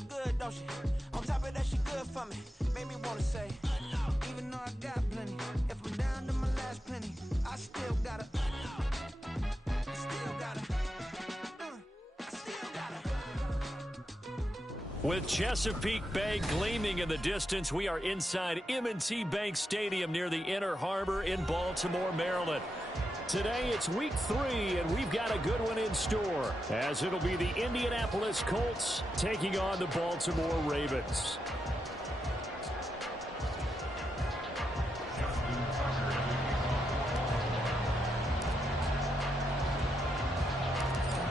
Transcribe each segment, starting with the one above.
look good, don't she? On top of that, she good for me. Made me wanna say, even though I got plenty, if I'm down to my last penny, I still gotta, With Chesapeake Bay gleaming in the distance, we are inside M&T Bank Stadium near the Inner Harbor in Baltimore, Maryland. Today it's week 3, and we've got a good one in store, as it'll be the Indianapolis Colts taking on the Baltimore Ravens.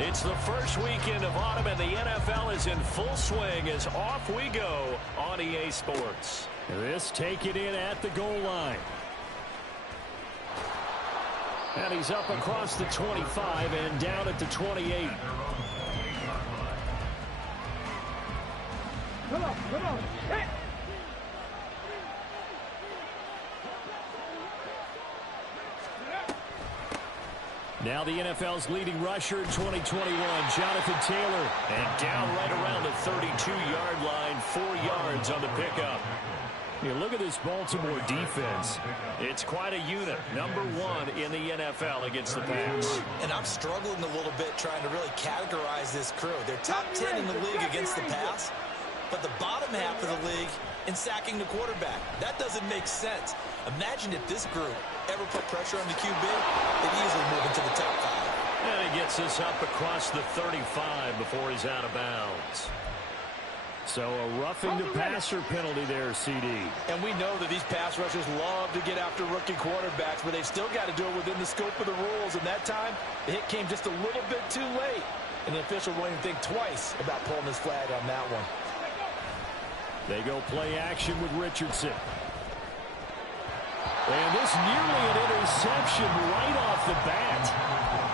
It's the first weekend of autumn, and the NFL is in full swing as off we go on EA Sports. This taken in at the goal line. And he's up across the 25 and down at the 28. Come on, come on. Hey! Now the NFL's leading rusher in 2021, Jonathan Taylor. And down right around the 32-yard line, 4 yards on the pickup. You look at this Baltimore defense. It's quite a unit. Number 1 in the NFL against the pass. And I'm struggling a little bit trying to really categorize this crew. They're top 10 in the league against the pass, but the bottom half of the league in sacking the quarterback. That doesn't make sense. Imagine if this group ever put pressure on the QB, they'd easily move into the top 5. And he gets us up across the 35 before he's out of bounds. So a roughing the passer penalty there, CD. And we know that these pass rushers love to get after rookie quarterbacks, but they've still got to do it within the scope of the rules. And that time, the hit came just a little bit too late. And the official won't even think twice about pulling his flag on that one. They go play action with Richardson. And this nearly an interception right off the bat.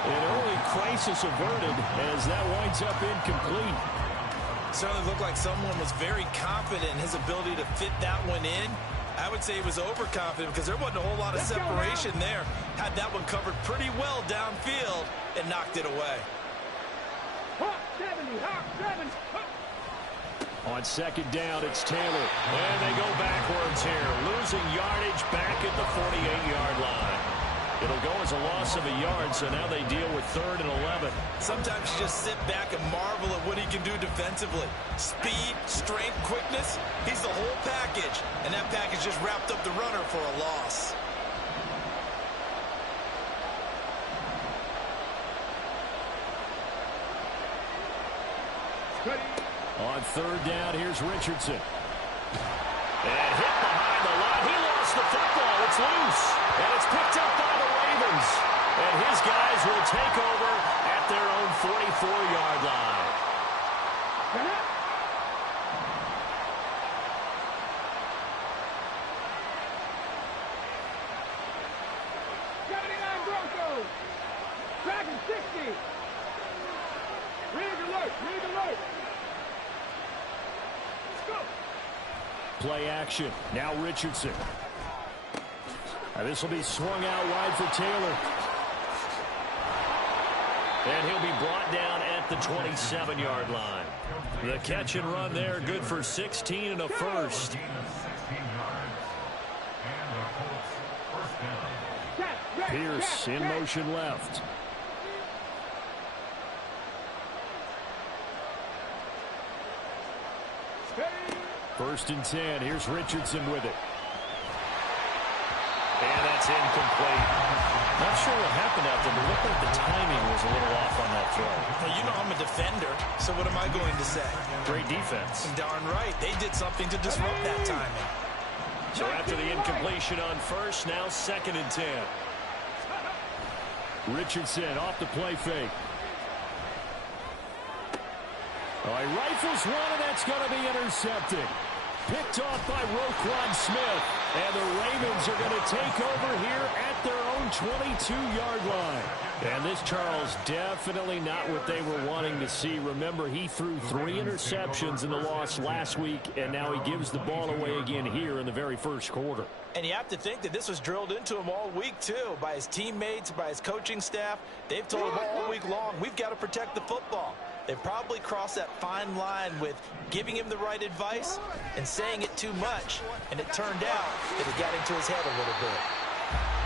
An early crisis averted as that winds up incomplete. Certainly looked like someone was very confident in his ability to fit that one in. I would say he was overconfident because there wasn't a whole lot of separation there. Had that one covered pretty well downfield and knocked it away. Hawk 70, Hawk 70. On second down, it's Taylor. And they go backwards here, losing yardage back at the 48-yard line. It'll go as a loss of a yard, so now they deal with 3rd and 11. Sometimes you just sit back and marvel at what he can do defensively. Speed, strength, quickness, he's the whole package. And that package just wrapped up the runner for a loss. On 3rd down, here's Richardson. And hit behind the line. He lost the football. It's loose. And it's picked up by the Ravens. And his guys will take over at their own 44-yard line. Broncos. Dragon 60. Rig alert, rig alert. Play action. Now Richardson. This will be swung out wide for Taylor. And he'll be brought down at the 27-yard line. The catch and run there, good for 16 and a first. Pierce in motion left. First and 10. Here's Richardson with it. And that's incomplete. Not sure what happened out there, but it looked like the timing was a little off on that throw. Well, you know I'm a defender, so what am I going to say? Great defense. Darn right. They did something to disrupt that timing. So after the incompletion on first, now 2nd and 10. Richardson off the play fake. Oh, he rifles one, and that's going to be intercepted. Picked off by Roquan Smith. And the Ravens are going to take over here at their own 22-yard line. And this, Charles, definitely not what they were wanting to see. Remember, he threw 3 interceptions in the loss last week, and now he gives the ball away again here in the very first quarter. And you have to think that this was drilled into him all week, too, by his teammates, by his coaching staff. They've told him all week long, we've got to protect the football. They probably crossed that fine line with giving him the right advice and saying it too much, and it turned out that it got into his head a little bit.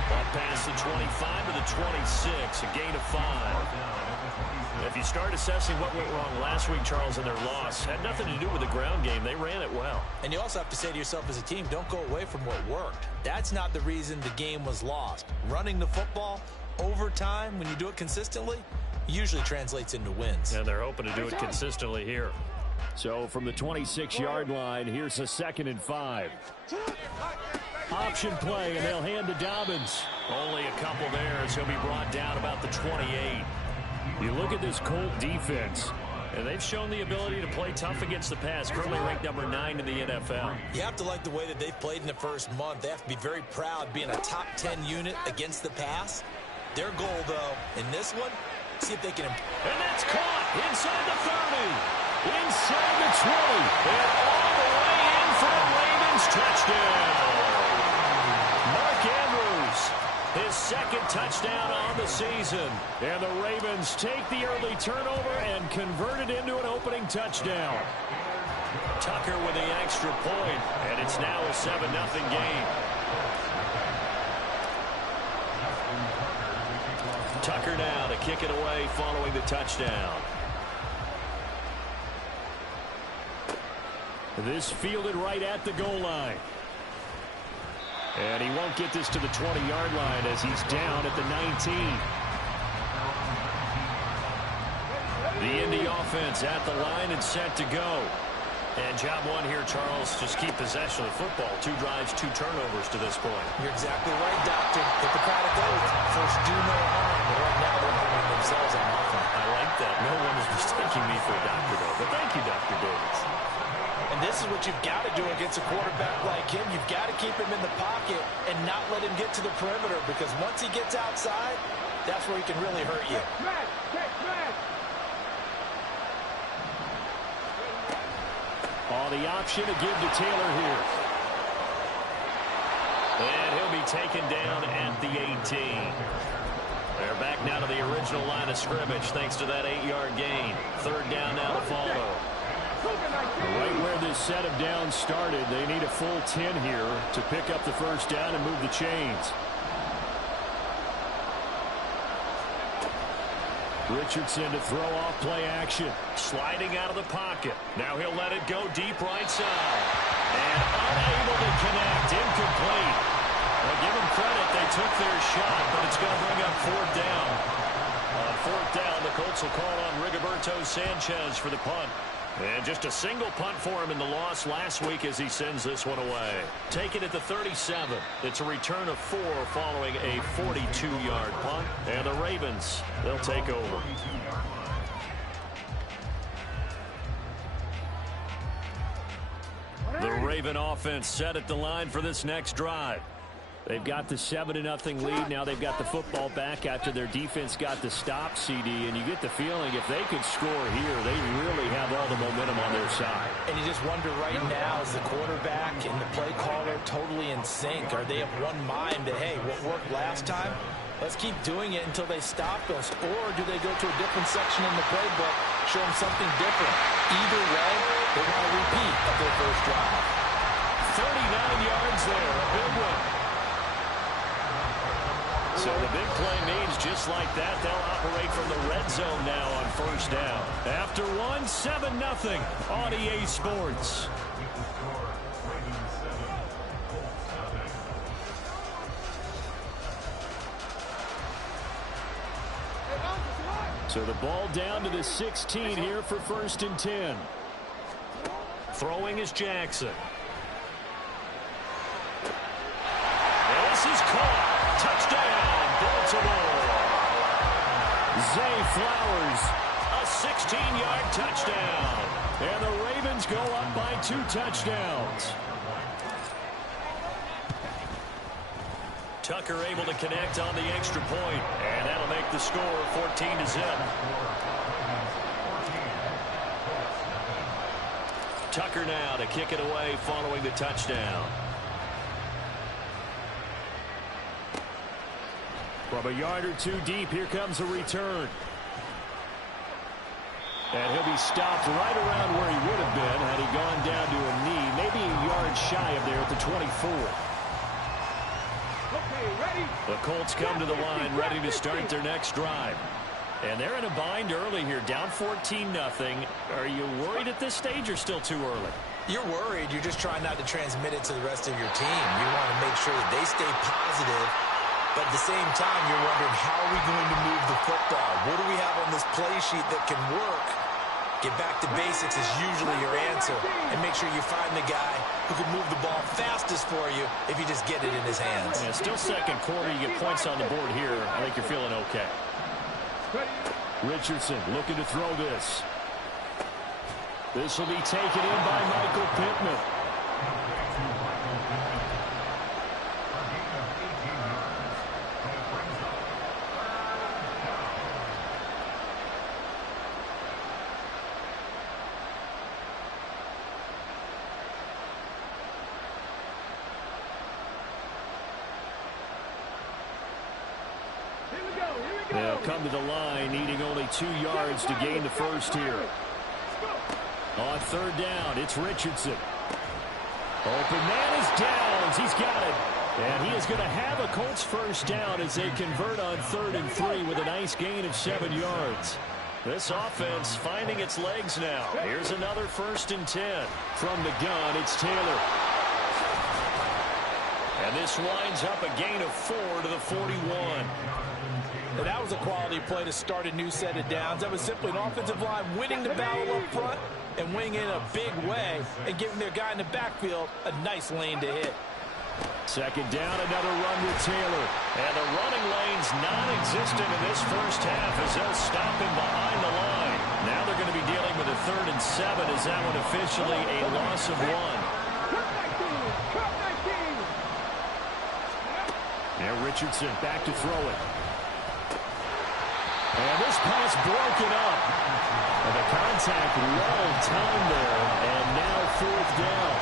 Ball past the 25 to the 26, a gain of 5. If you start assessing what went wrong last week, Charles, in their loss, had nothing to do with the ground game. They ran it well. And you also have to say to yourself as a team, don't go away from what worked. That's not the reason the game was lost. Running the football over time, when you do it consistently, usually translates into wins. And they're hoping to do it consistently here. So from the 26-yard line, here's a 2nd and 5. Option play, and they'll hand to Dobbins. Only a couple there, so he'll be brought down about the 28. You look at this Colt defense, and they've shown the ability to play tough against the pass, currently ranked number 9 in the NFL. You have to like the way that they've played in the first month. They have to be very proud being a top 10 unit against the pass. Their goal, though, in this one, see if they can... And that's caught inside the 30, inside the 20, and all the way in for a Ravens touchdown. Mark Andrews, his 2nd touchdown on the season. And the Ravens take the early turnover and convert it into an opening touchdown. Tucker with the extra point, and it's now a 7-0 game. Tucker now to kick it away following the touchdown. This fielded right at the goal line. And he won't get this to the 20-yard line as he's down at the 19. The Indy offense at the line and set to go. And job one here, Charles, just keep possession of the football. 2 drives, 2 turnovers to this point. You're exactly right, Doctor. Hippocratic oath. First, do no harm. But right now, they're harming themselves on offense. I like that. No one is mistaking me for a doctor, though. But thank you, Dr. Davis. And this is what you've got to do against a quarterback like him. You've got to keep him in the pocket and not let him get to the perimeter, because once he gets outside, that's where he can really hurt you. Oh, the option to give to Taylor here. And he'll be taken down at the 18. They're back now to the original line of scrimmage thanks to that 8-yard gain. 3rd down now to follow. Right where this set of downs started, they need a full 10 here to pick up the 1st down and move the chains. Richardson to throw off play action. Sliding out of the pocket. Now he'll let it go deep right side. And unable to connect. Incomplete. Well, give them credit. They took their shot, but it's going to bring up 4th down. On 4th down, the Colts will call on Rigoberto Sanchez for the punt. And just a single punt for him in the loss last week as he sends this one away. Taken at the 37. It's a return of 4 following a 42-yard punt. And the Ravens, they'll take over. The Raven offense set at the line for this next drive. They've got the 7-0 lead. Now they've got the football back after their defense got the stop, CD. And you get the feeling if they could score here, they really have all the momentum on their side. And you just wonder right now, is the quarterback and the play caller totally in sync? Are they of one mind that, hey, what worked last time, let's keep doing it until they stop us? Or do they go to a different section in the playbook, show them something different? Either way, they want a repeat of their first drive. 39 yards there, a big one. So the big play means just like that, they'll operate from the red zone now on 1st down. After 7-0 on EA Sports. So the ball down to the 16 here for 1st and 10. Throwing is Jackson. This is caught. Touchdown, Baltimore. Zay Flowers, a 16-yard touchdown. And the Ravens go up by 2 touchdowns. Tucker able to connect on the extra point, and that'll make the score 14-0. Tucker now to kick it away following the touchdown. From a yard or 2 deep, here comes a return. And he'll be stopped right around where he would have been had he gone down to a knee, maybe a yard shy of there at the 24. Okay, ready? The Colts come to the line ready to start their next drive. And they're in a bind early here, down 14-0. Are you worried at this stage or still too early? You're worried. You're just trying not to transmit it to the rest of your team. You want to make sure that they stay positive. But at the same time, you're wondering, how are we going to move the football? What do we have on this play sheet that can work? Get back to basics is usually your answer. And make sure you find the guy who can move the ball fastest for you if you just get it in his hands. Yeah, still second quarter. You get points on the board here. I think you're feeling okay. Richardson looking to throw this. This will be taken in by Michael Pittman. They'll come to the line, needing only 2 yards to gain the first here. On third down, it's Richardson. Open man is Downs. He's got it. And he is going to have a Colts first down as they convert on 3rd and 3 with a nice gain of 7 yards. This offense finding its legs now. Here's another 1st and 10. From the gun, it's Taylor. And this winds up a gain of 4 to the 41. And that was a quality play to start a new set of downs. That was simply an offensive line winning the battle up front and winning in a big way and giving their guy in the backfield a nice lane to hit. Second down, another run with Taylor. And the running lane's non-existent in this first half as they'll stop him behind the line. Now they're going to be dealing with a 3rd and 7 as that one officially a loss of 1. Now Richardson back to throw it. And this pass broken up. And the contact well timed there. And now 4th down.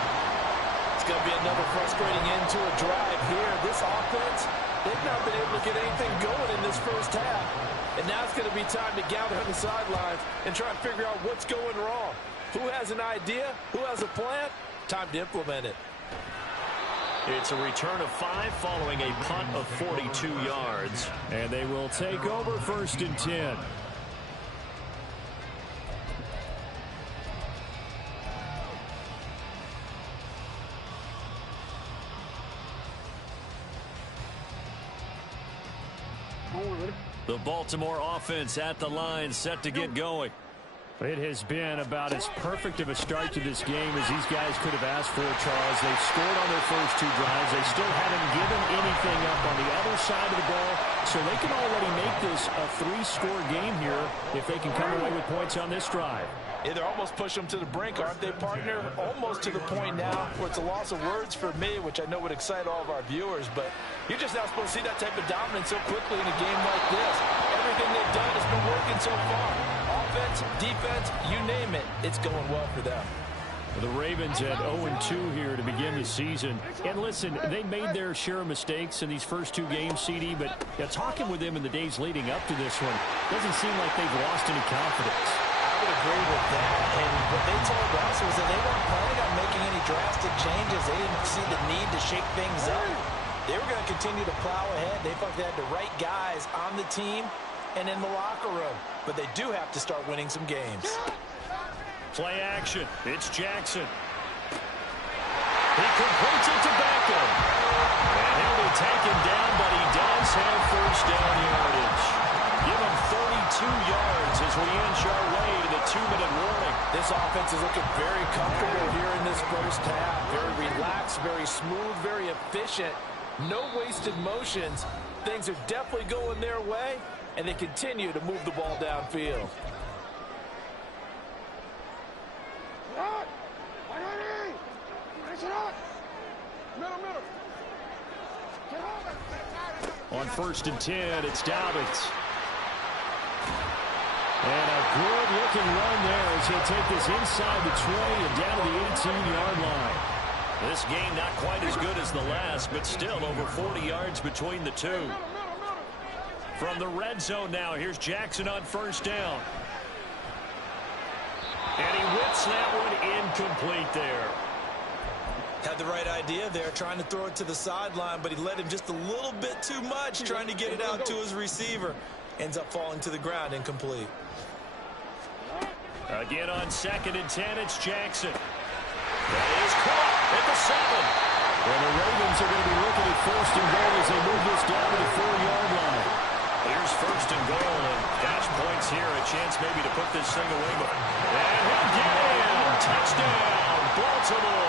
It's going to be another frustrating end to a drive here. This offense, they've not been able to get anything going in this first half. And now it's going to be time to gather on the sidelines and try and figure out what's going wrong. Who has an idea? Who has a plan? Time to implement it. It's a return of 5 following a punt of 42 yards. And they will take over 1st and 10. The Baltimore offense at the line, set to get going. It has been about as perfect of a start to this game as these guys could have asked for, Charles. They've scored on their first 2 drives. They still haven't given anything up on the other side of the ball, so they can already make this a 3-score game here if they can come away with points on this drive. Yeah, they're almost pushing them to the brink, aren't they, partner? Almost to the point now where it's a loss of words for me, which I know would excite all of our viewers, but you're just not supposed to see that type of dominance so quickly in a game like this. Everything they've done has been working so far. Offense, defense, you name it, it's going well for them. The Ravens at 0-2 here to begin the season. And listen, they made their share of mistakes in these first 2 games, CD, but talking with them in the days leading up to this one, doesn't seem like they've lost any confidence. I would agree with that, and what they told us was that they weren't planning on making any drastic changes. They didn't see the need to shake things up. They were going to continue to plow ahead. They felt they had the right guys on the team and in the locker room, but they do have to start winning some games. Play action. It's Jackson. He completes it to Beckham. And he'll be taken down, but he does have first down yardage. Give him 32 yards as we inch our way to the 2-minute warning. This offense is looking very comfortable here in this first half. Very relaxed, very smooth, very efficient. No wasted motions. Things are definitely going their way, and they continue to move the ball downfield. On 1st and 10, it's Dobbins. And a good-looking run there as he'll take this inside the 20 and down to the 18-yard line. This game not quite as good as the last, but still over 40 yards between the two. From the red zone now, here's Jackson on 1st down. And he whips that one incomplete there. Had the right idea there, trying to throw it to the sideline, but he led him just a little bit too much, trying to get it out to his receiver. Ends up falling to the ground, incomplete. Again on 2nd and 10, it's Jackson. That is caught at the 7. And the Ravens are going to be looking at 1st and goal as they move this down to the 4-yard line. Here's 1st and goal, and dash points here, a chance maybe to put this thing away. And he'll get in. Touchdown, Baltimore.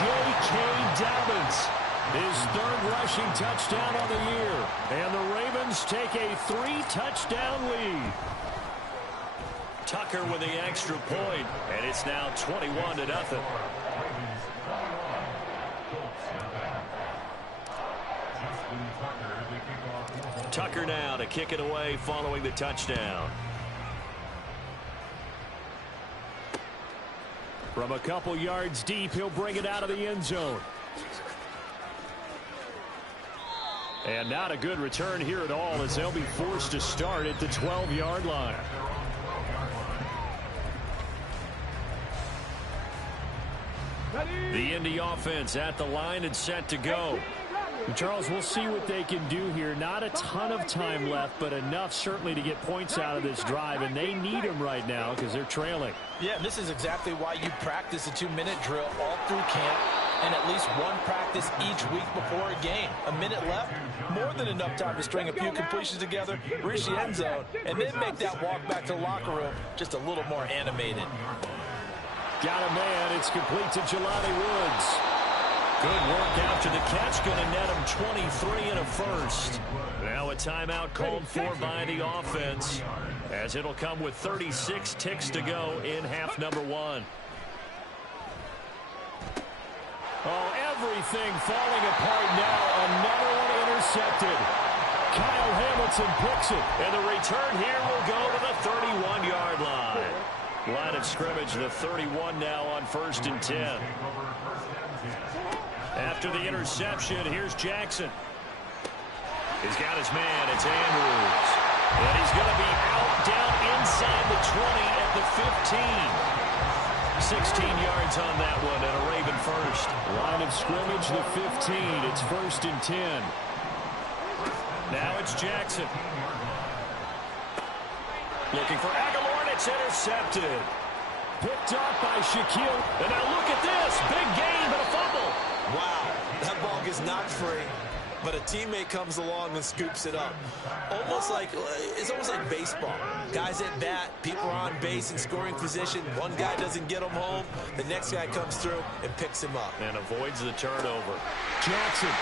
J.K. Dobbins, his 3rd rushing touchdown on the year. And the Ravens take a 3-touchdown lead. Tucker with the extra point, and it's now 21-0. Tucker now to kick it away following the touchdown. From a couple yards deep, he'll bring it out of the end zone. And not a good return here at all, as they'll be forced to start at the 12-yard line. The Indy offense at the line and set to go. Charles, we'll see what they can do here. Not a ton of time left, but enough certainly to get points out of this drive, and they need them right now because they're trailing. Yeah, this is exactly why you practice a 2-minute drill all through camp and at least one practice each week before a game. A minute left, more than enough time to string a few completions together, reach the end zone, and then make that walk back to the locker room just a little more animated. Got a man. It's complete to Jelani Woods. Good work after the catch. Going to net him 23 and a first. Now a timeout called for by the offense, as it'll come with 36 ticks to go in half number 1. Oh, everything falling apart now. Another one intercepted. Kyle Hamilton picks it, and the return here will go to the 31-yard line. Line of scrimmage, the 31 now on 1st and 10. After the interception, here's Jackson. He's got his man. It's Andrews. And he's going to be out down inside the 20 at the 15. 16 yards on that one, and a Raven first. Line of scrimmage, the 15. It's 1st and 10. Now it's Jackson. Looking for Aguilar. It's intercepted. Picked up by Shaquille. And now look at this. Big gain, but a fumble. Wow, that ball gets knocked free, but a teammate comes along and scoops it up. It's almost like baseball. Guys at bat, people are on base in scoring position. One guy doesn't get him home. The next guy comes through and picks him up. And avoids the turnover. Jackson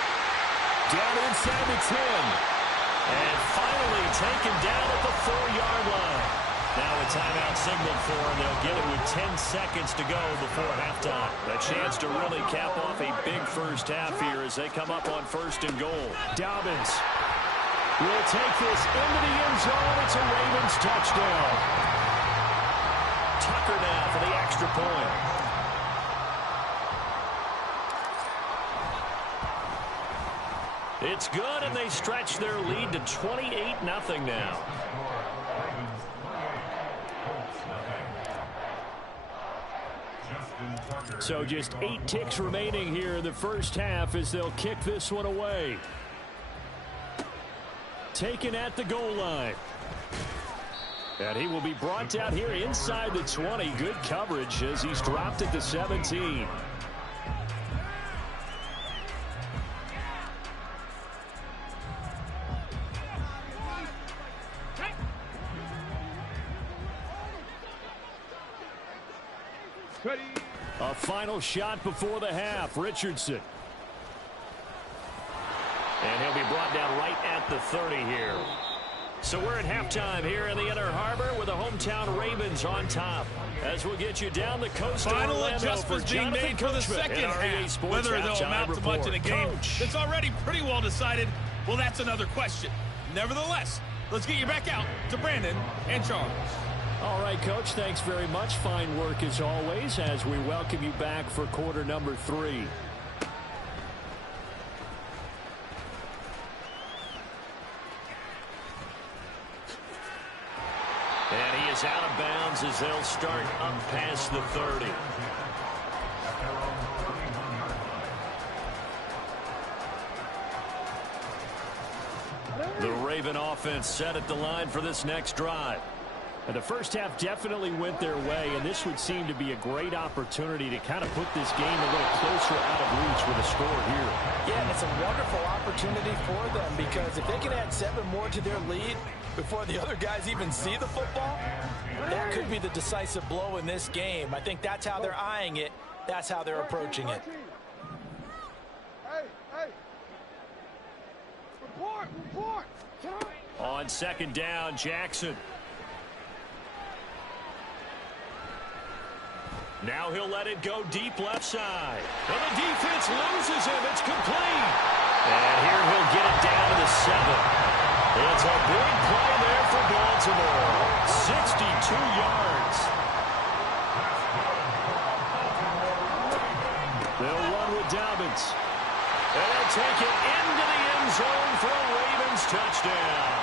down inside the 10. And finally taken down at the 4-yard line. Now a timeout signaled for, and they'll get it with 10 seconds to go before halftime. A chance to really cap off a big first half here as they come up on 1st and goal. Dobbins will take this into the end zone. It's a Ravens touchdown. Tucker now for the extra point. It's good, and they stretch their lead to 28-0 now. So just 8 ticks remaining here in the first half as they'll kick this one away. Taken at the goal line. And he will be brought down here inside the 20. Good coverage as he's dropped at the 17. A final shot before the half. Richardson. And he'll be brought down right at the 30 here. So we're at halftime here in the Inner Harbor with the hometown Ravens on top. As we'll get you down the coast. Final adjustments being made for the second half. Whether they'll amount to much in a game that's already pretty well decided, well, that's another question. Nevertheless, let's get you back out to Brandon and Charles. All right, Coach, thanks very much. Fine work as always as we welcome you back for quarter number 3. And he is is out of bounds as they'll start up past the 30. The Raven offense set at the line for this next drive. And the first half definitely went their way, and this would seem to be a great opportunity to kind of put this game a little closer out of reach with a score here. Yeah, and it's a wonderful opportunity for them because if they can add 7 more to their lead before the other guys even see the football, that could be the decisive blow in this game. I think that's how they're eyeing it. That's how they're approaching it. Hey. Report. On second down, Jackson. Now he'll let it go deep left side. And the defense loses him. It's complete. And here he'll get it down to the 7. It's a big play there for Baltimore. 62 yards. They'll run with Dobbins. And they'll take it into the end zone for a Ravens touchdown.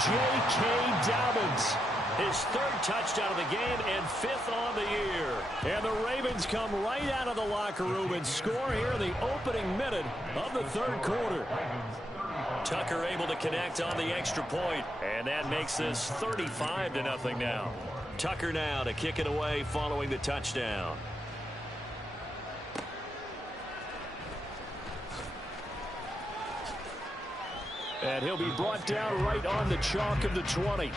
J.K. Dobbins. His 3rd touchdown of the game and 5th on the year. And the Ravens come right out of the locker room and score here in the opening minute of the 3rd quarter. Tucker able to connect on the extra point, and that makes this 35-0 now. Tucker now to kick it away following the touchdown. And he'll be brought down right on the chalk of the 20.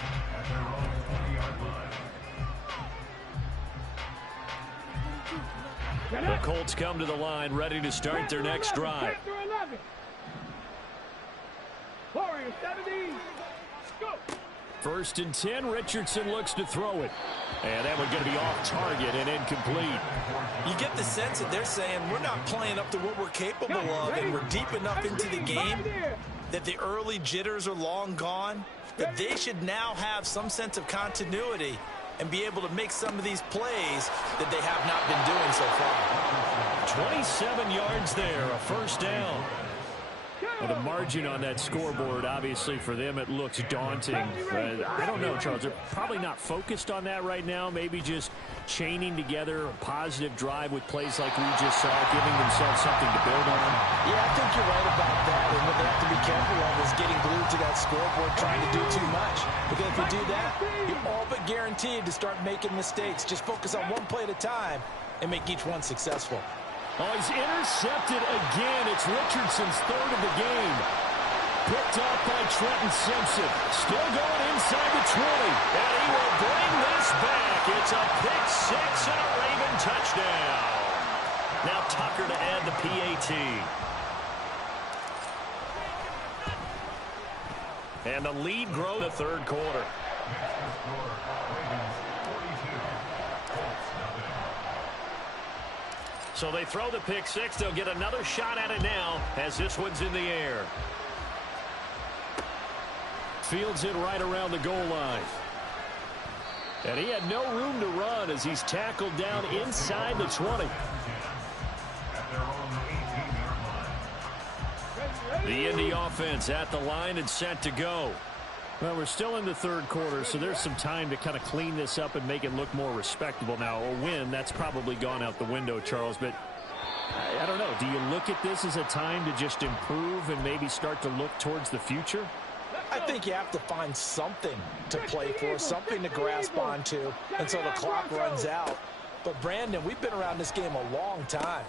The Colts come to the line, ready to start their next drive. Warriors 17. Go. 1st and 10. Richardson looks to throw it. And that one's going to be off target and incomplete. You get the sense that they're saying we're not playing up to what we're capable of, and we're deep enough into the game that the early jitters are long gone, that they should now have some sense of continuity and be able to make some of these plays that they have not been doing so far. 27 yards there, a 1st down. Well, the margin on that scoreboard, obviously, for them, it looks daunting. I don't know, Charles. They're probably not focused on that right now. Maybe just chaining together a positive drive with plays like we just saw, giving themselves something to build on. Yeah, I think you're right about that. And what they have to be careful of is getting glued to that scoreboard, trying to do too much. Because if you do that, you're all but guaranteed to start making mistakes. Just focus on one play at a time and make each one successful. Oh, he's intercepted again. It's Richardson's 3rd of the game. Picked off by Trenton Simpson. Still going inside the 20. And he will bring this back. It's a pick 6 and a Raven touchdown. Now Tucker to add the PAT. And the lead grows the 3rd quarter. So they throw the pick 6. They'll get another shot at it now as this one's in the air. Fields it right around the goal line. And he had no room to run as he's tackled down inside the 20. The Indy offense at the line and set to go. Well, we're still in the 3rd quarter, so there's some time to kind of clean this up and make it look more respectable. Now, a win, that's probably gone out the window, Charles, but I don't know. Do you look at this as a time to just improve and maybe start to look towards the future? I think you have to find something to play for, something to grasp onto until the clock runs out. But, Brandon, we've been around this game a long time.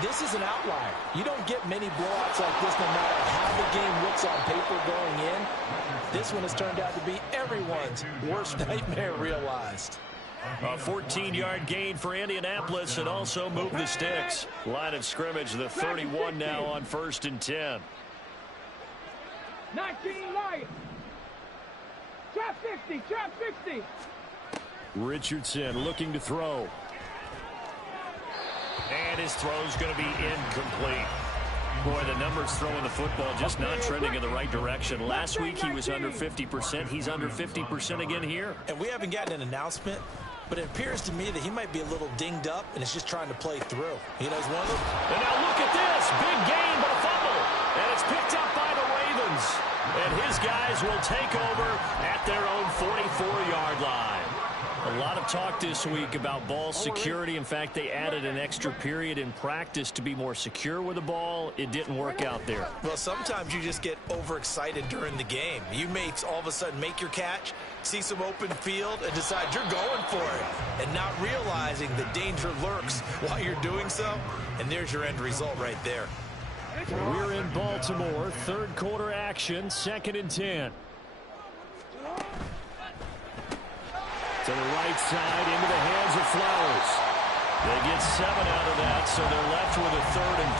This is an outlier. You don't get many blowouts like this no matter how the game looks on paper going in. This one has turned out to be everyone's worst nightmare realized. A 14-yard gain for Indianapolis and also move the sticks. Line of scrimmage, the 31 now on 1st and 10. 19 Lions. Trap 60, trap 60. Richardson looking to throw. And his throw's going to be incomplete. Boy, the numbers throwing the football just not trending in the right direction. Last week he was under 50%. He's under 50% again here. And we haven't gotten an announcement, but it appears to me that he might be a little dinged up and is just trying to play through. He knows one of them. And now look at this. Big gain, but a fumble. And it's picked up by the Ravens. Ravens. And his guys will take over at their own 44-yard line. A lot of talk this week about ball security. In fact, they added an extra period in practice to be more secure with the ball. It didn't work out there. Well, sometimes you just get overexcited during the game. You may all of a sudden make your catch, see some open field, and decide you're going for it, and not realizing the danger lurks while you're doing so. And there's your end result right there. We're in Baltimore. Third quarter action, 2nd and 10. To the right side, into the hands of Flowers. They get 7 out of that, so they're left with a 3rd and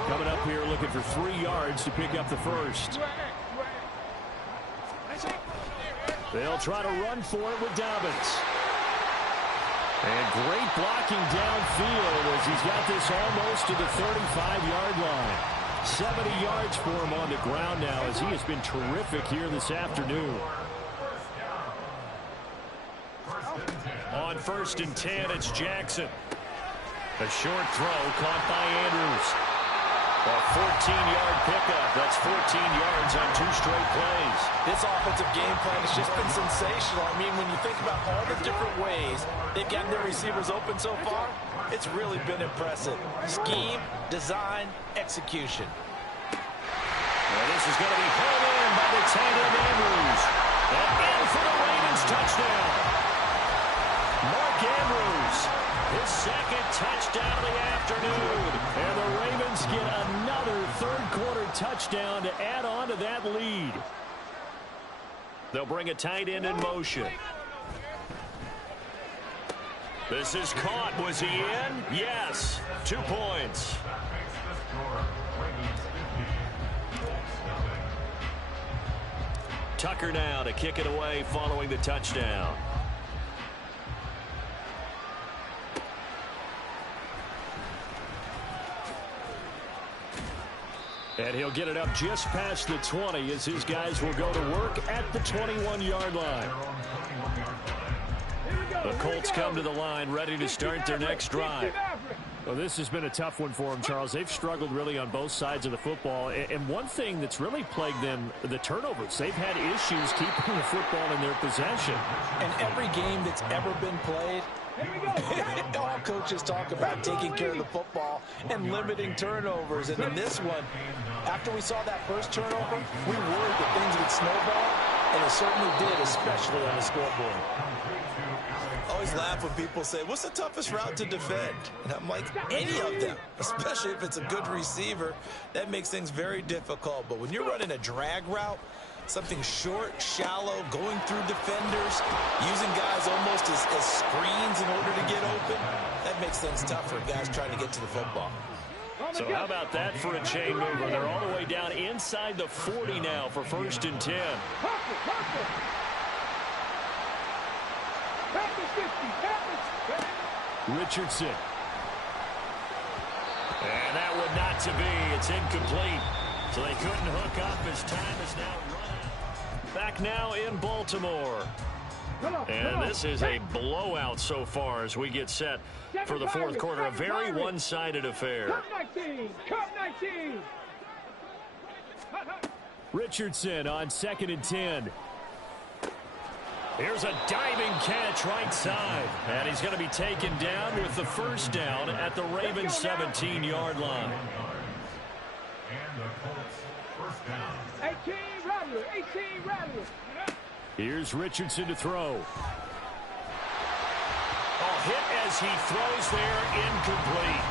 3. Coming up here looking for 3 yards to pick up the first. They'll try to run for it with Dobbins. And great blocking downfield as he's got this almost to the 35-yard line. 70 yards for him on the ground now as he has been terrific here this afternoon. On 1st and 10, it's Jackson. A short throw caught by Andrews. A 14-yard pickup. That's 14 yards on 2 straight plays. This offensive game plan has just been sensational. I mean, when you think about all the different ways they've gotten their receivers open so far, it's really been impressive. Scheme, design, execution. Well, this is going to be held in by the tight end Andrews. And in for the Ravens touchdown. Mark Andrews, his 2nd touchdown of the afternoon. And the Ravens get another third-quarter touchdown to add on to that lead. They'll bring a tight end in motion. This is caught. Was he in? Yes. 2 points. Tucker now to kick it away following the touchdown. And he'll get it up just past the 20 as his guys will go to work at the 21-yard line. The Colts come to the line ready to start their next drive. Well, this has been a tough one for them, Charles. They've struggled really on both sides of the football. And one thing that's really plagued them, the turnovers. They've had issues keeping the football in their possession. And every game that's ever been played, all coaches talk about taking care of the football and limiting turnovers. And in this one, after we saw that first turnover, we worried that things would snowball, and it certainly did, especially on the scoreboard. I always laugh when people say, what's the toughest route to defend? And I'm like, any of them, especially if it's a good receiver. That makes things very difficult. But when you're running a drag route, something short, shallow, going through defenders, using guys almost as screens in order to get open, that makes things tough for guys trying to get to the football. So how about that for a chain mover? They're all the way down inside the 40 now for 1st and 10. Richardson. And that would not to be. It's incomplete. So they couldn't hook up as time is now run out. Back now in Baltimore. And this is a blowout so far as we get set for the 4th quarter. A very one-sided affair. Richardson on 2nd and 10. Here's a diving catch right side. And he's going to be taken down with the first down at the Ravens 17-yard line. 18 Rattler. Here's Richardson to throw. A hit as he throws there, incomplete.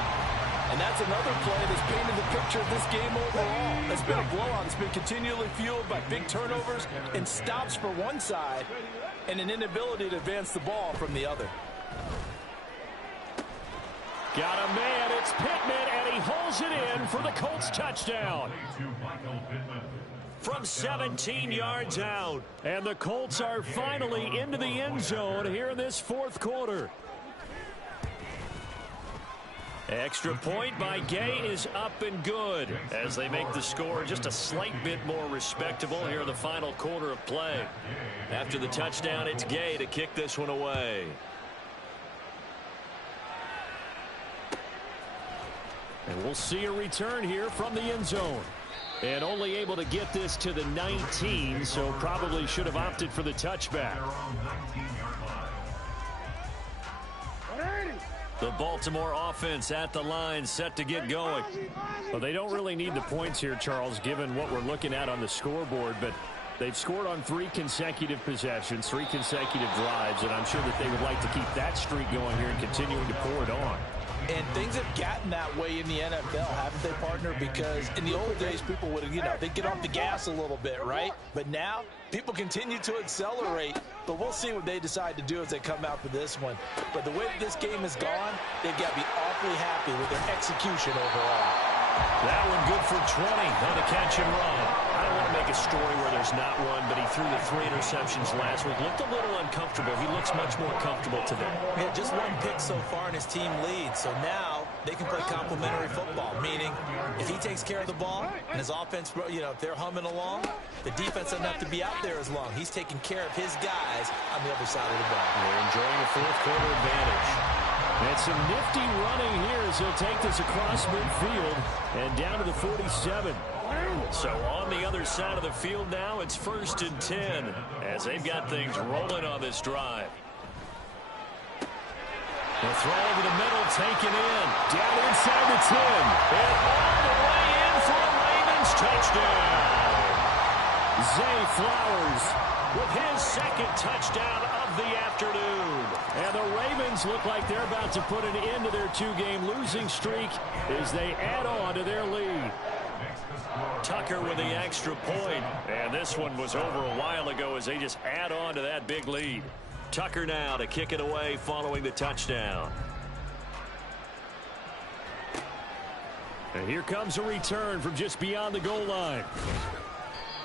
And that's another play that's painted the picture of this game overall. It's been a blowout. It's been continually fueled by big turnovers and stops for one side and an inability to advance the ball from the other. Got a man. It's Pittman, and he holds it in for the Colts touchdown. From 17 yards out. And the Colts are finally into the end zone here in this 4th quarter. Extra point by Gay is up and good as they make the score just a slight bit more respectable here in the final quarter of play. After the touchdown, it's Gay to kick this one away. And we'll see a return here from the end zone. And only able to get this to the 19, so probably should have opted for the touchback. The Baltimore offense at the line, set to get going. Well, they don't really need the points here, Charles, given what we're looking at on the scoreboard, but they've scored on 3 consecutive possessions, 3 consecutive drives, and I'm sure that they would like to keep that streak going here and continuing to pour it on. And things have gotten that way in the NFL, haven't they, partner? Because in the old days, people would, they'd get off the gas a little bit, right? But now, people continue to accelerate. But we'll see what they decide to do as they come out for this one. But the way that this game has gone, they've got to be awfully happy with their execution overall. That one good for 20 on the catch and run. I don't want to make a story where there's not one, but he threw the 3 interceptions last week. Looked a little uncomfortable. He looks much more comfortable today. Yeah, just 1 pick so far and his team leads. So now they can play complementary football, meaning if he takes care of the ball and his offense, if they're humming along, the defense doesn't have to be out there as long. He's taking care of his guys on the other side of the ball. They're enjoying a 4th quarter advantage. And some nifty running here as he'll take this across midfield and down to the 47. So on the other side of the field now, it's 1st and 10 as they've got things rolling on this drive. The throw over the middle, taken in. Down inside the 10. And all the way in for a Ravens touchdown. Zay Flowers with his 2nd touchdown of the afternoon. And the Ravens look like they're about to put an end to their 2-game losing streak as they add on to their lead. Tucker with the extra point. And this one was over a while ago as they just add on to that big lead. Tucker now to kick it away following the touchdown. And here comes a return from just beyond the goal line.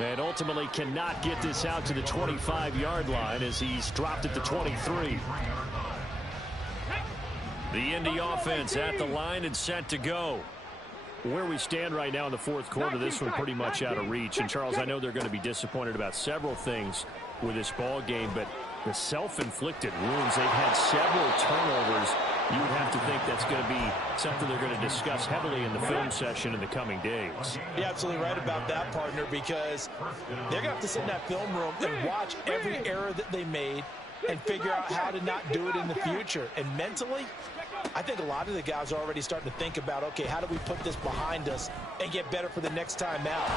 And ultimately cannot get this out to the 25-yard line as he's dropped at the 23. The Indy offense at the line and set to go. Where we stand right now in the 4th quarter, this one pretty much out of reach. And, Charles, I know they're going to be disappointed about several things with this ball game, but the self-inflicted wounds, they've had several turnovers. You would have to think that's going to be something they're going to discuss heavily in the film session in the coming days. You're absolutely right about that, partner, because they're going to have to sit in that film room and watch every error that they made and figure out how to not do it in the future. And mentally, I think a lot of the guys are already starting to think about, okay, how do we put this behind us and get better for the next time out?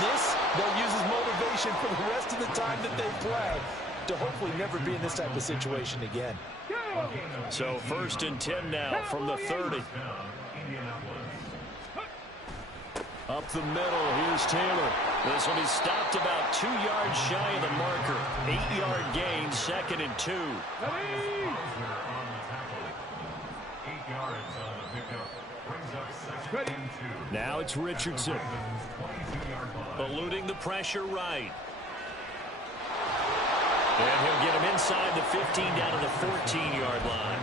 This, they'll use as motivation for the rest of the time that they play to hopefully never be in this type of situation again. So 1st and 10 now from the 30. Up the middle, here's Taylor. This one is stopped about 2 yards shy of the marker. 8-yard gain, 2nd and 2. Now it's Richardson. Eluding the pressure right. And he'll get him inside the 15 down to the 14-yard line.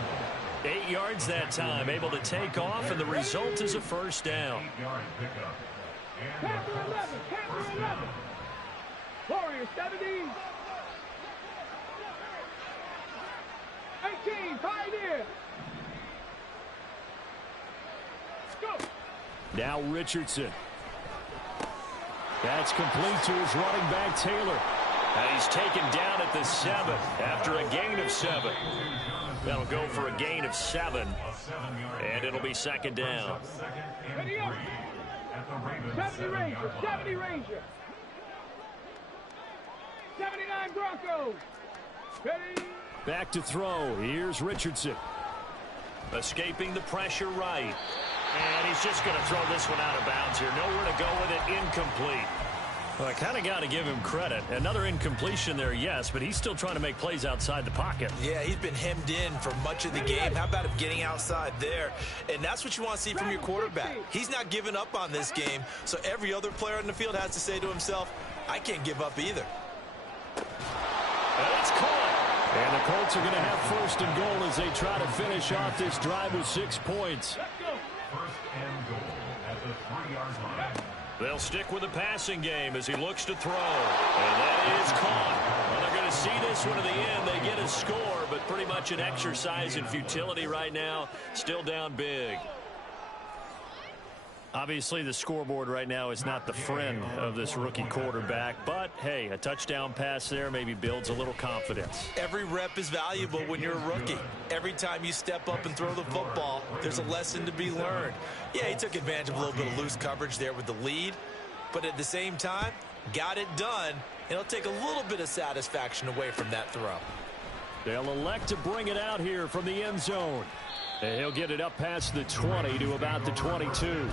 8 yards that time, able to take off, and the result is a 1st down. Panther 11, Panther 11. Warriors 70. 18, Pioneer. Go. Now Richardson. That's complete to his running back, Taylor. And he's taken down at the 7 after a gain of 7. That'll go for a gain of 7. And it'll be 2nd down. 70 Ranger, 70 Ranger. 79 Broncos. Ready. Back to throw. Here's Richardson. Escaping the pressure right. And he's just going to throw this one out of bounds here. Nowhere to go with it. Incomplete. Well, I kind of got to give him credit. Another incompletion there, yes, but he's still trying to make plays outside the pocket. Yeah, he's been hemmed in for much of the game. How about him getting outside there? And that's what you want to see from your quarterback. He's not giving up on this game, so every other player in the field has to say to himself, I can't give up either. And it's caught. And the Colts are going to have 1st and goal as they try to finish off this drive with 6 points. They'll stick with the passing game as he looks to throw. And that is caught. Well, they're going to see this one to the end. They get a score, but pretty much an exercise in futility right now. Still down big. Obviously, the scoreboard right now is not the friend of this rookie quarterback, but hey, a touchdown pass there maybe builds a little confidence. Every rep is valuable when you're a rookie. Every time you step up and throw the football, there's a lesson to be learned. Yeah, he took advantage of a little bit of loose coverage there with the lead, but at the same time, got it done, and it'll take a little bit of satisfaction away from that throw. They'll elect to bring it out here from the end zone. And he'll get it up past the 20 to about the 22.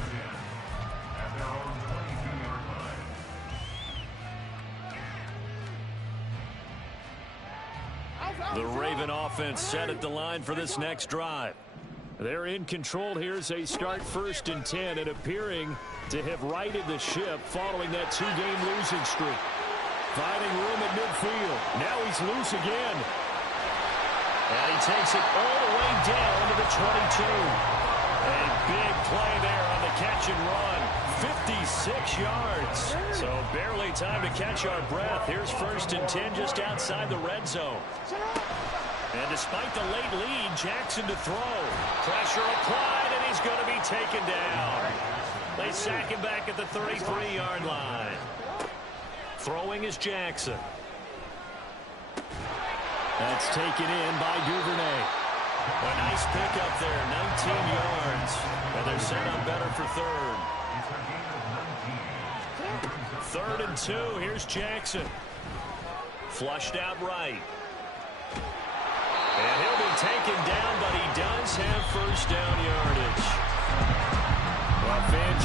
The Raven offense set at the line for this next drive. They're in control here as they start 1st and 10 and appearing to have righted the ship following that 2-game losing streak. Finding room at midfield. Now he's loose again. And he takes it all the way down to the 22. A big play there on the catch and run. 56 yards. So barely time to catch our breath. Here's 1st and 10 just outside the red zone. And despite the late lead, Jackson to throw. Pressure applied, and he's going to be taken down. They sack him back at the 33-yard line. Throwing is Jackson. That's taken in by Duvernay. A nice pickup there, 19 yards. And they're set up better for 3rd. 3rd and 2, here's Jackson. Flushed out right. And he'll be taken down, but he does have 1st down yardage. Well, fans